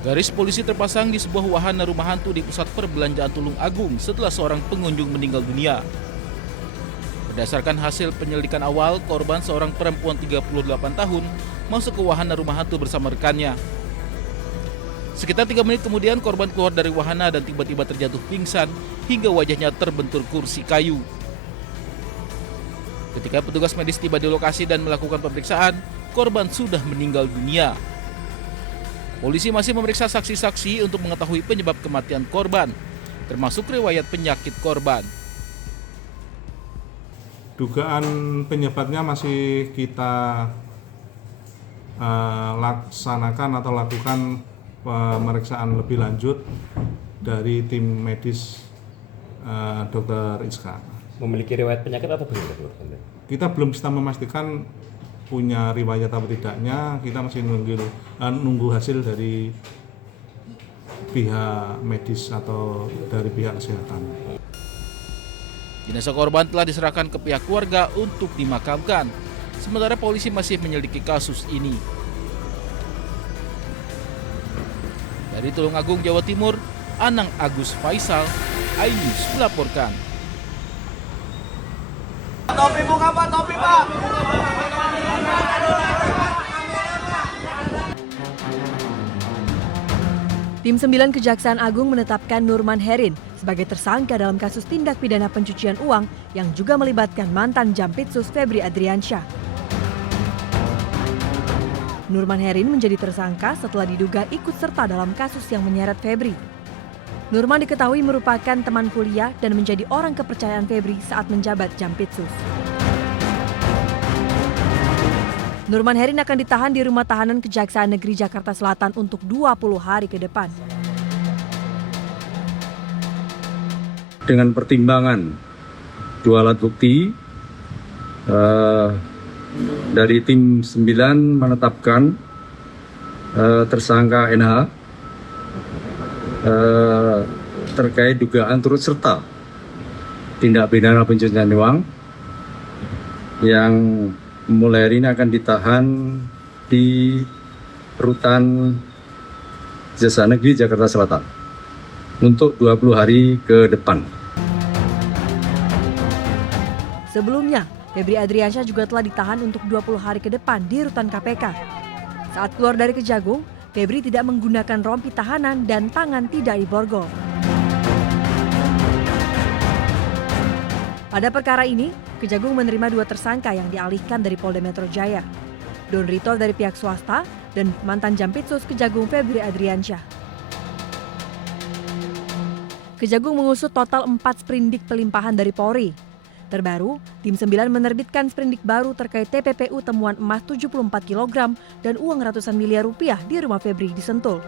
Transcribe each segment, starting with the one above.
Garis polisi terpasang di sebuah wahana rumah hantu di pusat perbelanjaan Tulung Agung setelah seorang pengunjung meninggal dunia. Berdasarkan hasil penyelidikan awal, korban seorang perempuan 38 tahun masuk ke wahana rumah hantu bersama rekannya. Sekitar 3 menit kemudian korban keluar dari wahana dan tiba-tiba terjatuh pingsan hingga wajahnya terbentur kursi kayu. Ketika petugas medis tiba di lokasi dan melakukan pemeriksaan, korban sudah meninggal dunia. Polisi masih memeriksa saksi-saksi untuk mengetahui penyebab kematian korban, termasuk riwayat penyakit korban. Dugaan penyebabnya masih kita laksanakan atau lakukan pemeriksaan lebih lanjut dari tim medis Dr. Iska. Memiliki riwayat penyakit atau belum? Kita belum bisa memastikan punya riwayat atau tidaknya, kita masih nunggu hasil dari pihak medis atau dari pihak kesehatan. Jenazah korban telah diserahkan ke pihak keluarga untuk dimakamkan, sementara polisi masih menyelidiki kasus ini. Dari Tulung Agung, Jawa Timur, Anang Agus Faisal, iNews melaporkan. Topi buka Pak, topi Pak. Tim 9 Kejaksaan Agung menetapkan Nurman Herin sebagai tersangka dalam kasus tindak pidana pencucian uang yang juga melibatkan mantan Jampitsus Febri Adriansyah. Nurman Herin menjadi tersangka setelah diduga ikut serta dalam kasus yang menyeret Febri. Nurman diketahui merupakan teman kuliah dan menjadi orang kepercayaan Febri saat menjabat Jampitsus. Nurman Herin akan ditahan di Rumah Tahanan Kejaksaan Negeri Jakarta Selatan untuk 20 hari ke depan. Dengan pertimbangan dua alat bukti, dari tim 9 menetapkan tersangka NH terkait dugaan turut serta tindak pidana pencucian uang yang mulai hari ini akan ditahan di Rutan Kejaksaan Negeri Jakarta Selatan untuk 20 hari ke depan. Sebelumnya, Febri Adriansyah juga telah ditahan untuk 20 hari ke depan di Rutan KPK. Saat keluar dari Kejagung, Febri tidak menggunakan rompi tahanan dan tangan tidak diborgol. Pada perkara ini, Kejagung menerima 2 tersangka yang dialihkan dari Polda Metro Jaya. Don Rito dari pihak swasta dan mantan Jampitsus Kejagung Febri Adriansyah. Kejagung mengusut total 4 sprindik pelimpahan dari Polri. Terbaru, tim 9 menerbitkan sprindik baru terkait TPPU temuan emas 74 kg dan uang ratusan miliar rupiah di rumah Febri di Sentul.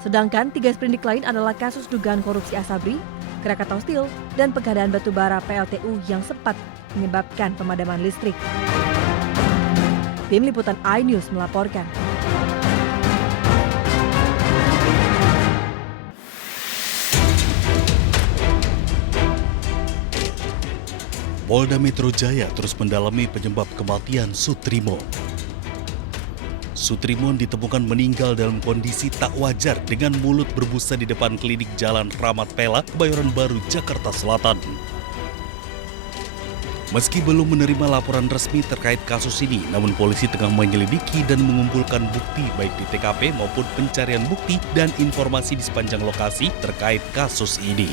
Sedangkan 3 sprindik lain adalah kasus dugaan korupsi Asabri, Krakatau Steel, dan pengadaan batubara PLTU yang sempat menyebabkan pemadaman listrik. Tim Liputan iNews melaporkan. Polda Metro Jaya terus mendalami penyebab kematian Sutrimo. Sutrimon ditemukan meninggal dalam kondisi tak wajar dengan mulut berbusa di depan klinik Jalan Ramat Pela, Kebayoran Baru, Jakarta Selatan. Meski belum menerima laporan resmi terkait kasus ini, namun polisi tengah menyelidiki dan mengumpulkan bukti baik di TKP maupun pencarian bukti dan informasi di sepanjang lokasi terkait kasus ini.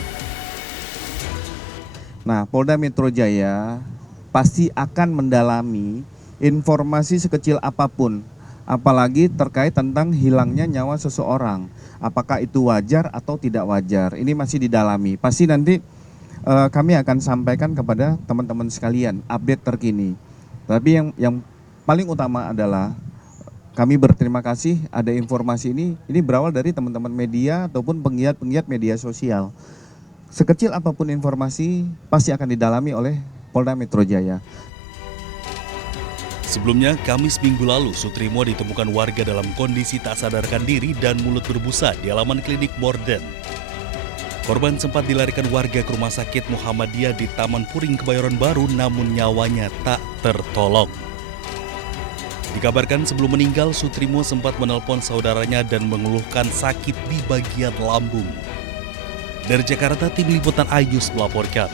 Nah, Polda Metro Jaya pasti akan mendalami informasi sekecil apapun, apalagi terkait tentang hilangnya nyawa seseorang. Apakah itu wajar atau tidak wajar? Ini masih didalami. Pasti nanti kami akan sampaikan kepada teman-teman sekalian update terkini. Tapi yang paling utama adalah kami berterima kasih ada informasi ini berawal dari teman-teman media ataupun penggiat-penggiat media sosial. Sekecil apapun informasi pasti akan didalami oleh Polda Metro Jaya. Sebelumnya, Kamis minggu lalu, Sutrimo ditemukan warga dalam kondisi tak sadarkan diri dan mulut berbusa di halaman klinik Morden. Korban sempat dilarikan warga ke Rumah Sakit Muhammadiyah di Taman Puring, Kebayoran Baru, namun nyawanya tak tertolong. Dikabarkan sebelum meninggal, Sutrimo sempat menelpon saudaranya dan mengeluhkan sakit di bagian lambung. Dari Jakarta, tim liputan iNews melaporkan.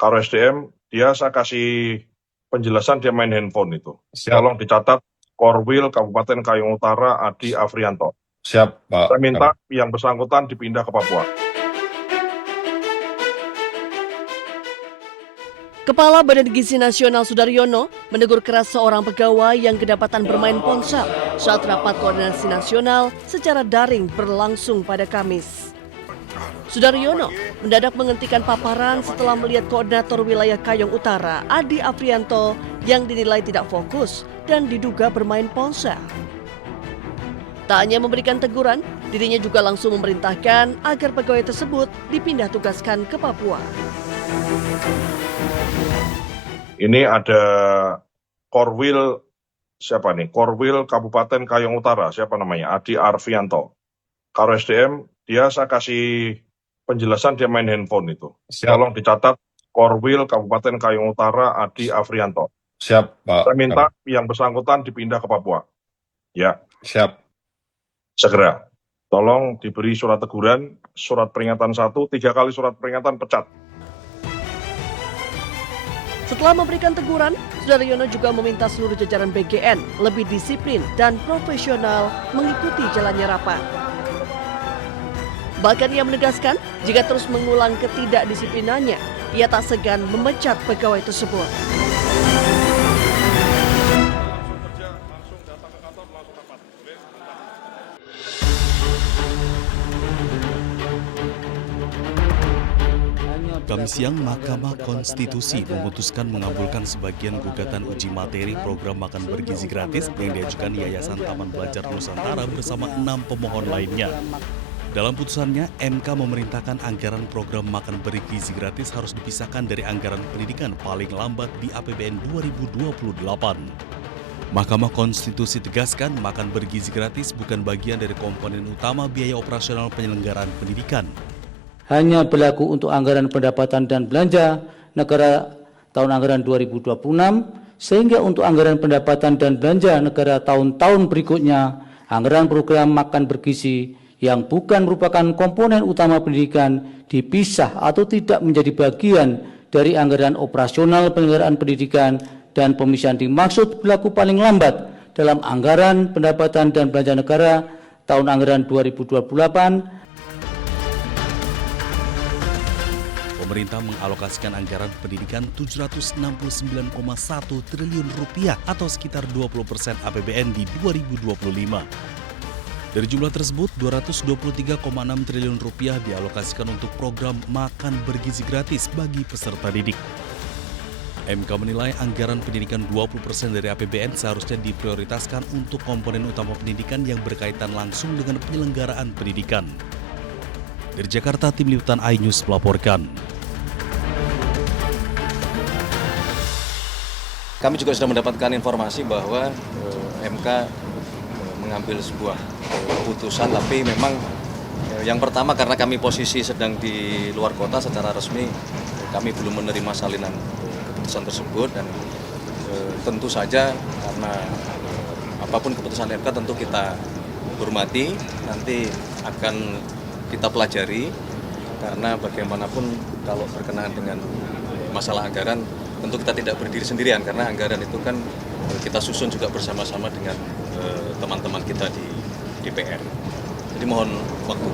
Karo SDM, dia saya kasih penjelasan dia main handphone itu. Tolong dicatat, Korwil Kabupaten Kayong Utara Adi Afrianto. Siap, Pak. Saya minta yang bersangkutan dipindah ke Papua. Kepala Badan Gizi Nasional Sudaryono menegur keras seorang pegawai yang kedapatan bermain ponsel saat rapat koordinasi nasional secara daring berlangsung pada Kamis. Sudaryono mendadak menghentikan paparan setelah melihat koordinator wilayah Kayong Utara, Adi Afrianto, yang dinilai tidak fokus dan diduga bermain ponsel. Tak hanya memberikan teguran, dirinya juga langsung memerintahkan agar pegawai tersebut dipindah tugaskan ke Papua. Ini ada Korwil, siapa nih? Korwil Kabupaten Kayong Utara, siapa namanya? Adi Arfianto. Karo SDM, dia saya kasih penjelasan dia main handphone itu. Tolong dicatat, Korwil Kabupaten Kayong Utara Adi Afrianto. Siap, Pak. Saya minta yang bersangkutan dipindah ke Papua. Ya. Siap. Segera. Tolong diberi surat teguran, surat peringatan 1, 3 kali surat peringatan pecat. Setelah memberikan teguran, Sudaryono juga meminta seluruh jajaran BGN lebih disiplin dan profesional mengikuti jalannya rapat. Bahkan ia menegaskan, jika terus mengulang ketidakdisiplinannya, ia tak segan memecat pegawai tersebut. Kamis siang, Mahkamah Konstitusi memutuskan mengabulkan sebagian gugatan uji materi program makan bergizi gratis yang diajukan Yayasan Taman Belajar Nusantara bersama 6 pemohon lainnya. Dalam putusannya, MK memerintahkan anggaran program makan bergizi gratis harus dipisahkan dari anggaran pendidikan paling lambat di APBN 2028. Mahkamah Konstitusi tegaskan makan bergizi gratis bukan bagian dari komponen utama biaya operasional penyelenggaraan pendidikan. Hanya berlaku untuk anggaran pendapatan dan belanja negara tahun anggaran 2026, sehingga untuk anggaran pendapatan dan belanja negara tahun-tahun berikutnya, anggaran program makan bergizi yang bukan merupakan komponen utama pendidikan dipisah atau tidak menjadi bagian dari anggaran operasional penyelenggaraan pendidikan, dan pemisahan dimaksud berlaku paling lambat dalam anggaran pendapatan dan belanja negara tahun anggaran 2028. Pemerintah mengalokasikan anggaran pendidikan Rp769,1 triliun atau sekitar 20% APBN di 2025. Dari jumlah tersebut, Rp223,6 triliun dialokasikan untuk program makan bergizi gratis bagi peserta didik. MK menilai anggaran pendidikan 20% dari APBN seharusnya diprioritaskan untuk komponen utama pendidikan yang berkaitan langsung dengan penyelenggaraan pendidikan. Dari Jakarta, tim liputan iNews melaporkan. Kami juga sudah mendapatkan informasi bahwa MK mengambil sebuah keputusan, tapi memang yang pertama karena kami posisi sedang di luar kota secara resmi, kami belum menerima salinan keputusan tersebut, dan tentu saja karena apapun keputusan MK tentu kita hormati, nanti akan kita pelajari, karena bagaimanapun kalau berkenaan dengan masalah anggaran tentu kita tidak berdiri sendirian, karena anggaran itu kan kita susun juga bersama-sama dengan teman-teman kita di DPR. Jadi mohon waktu.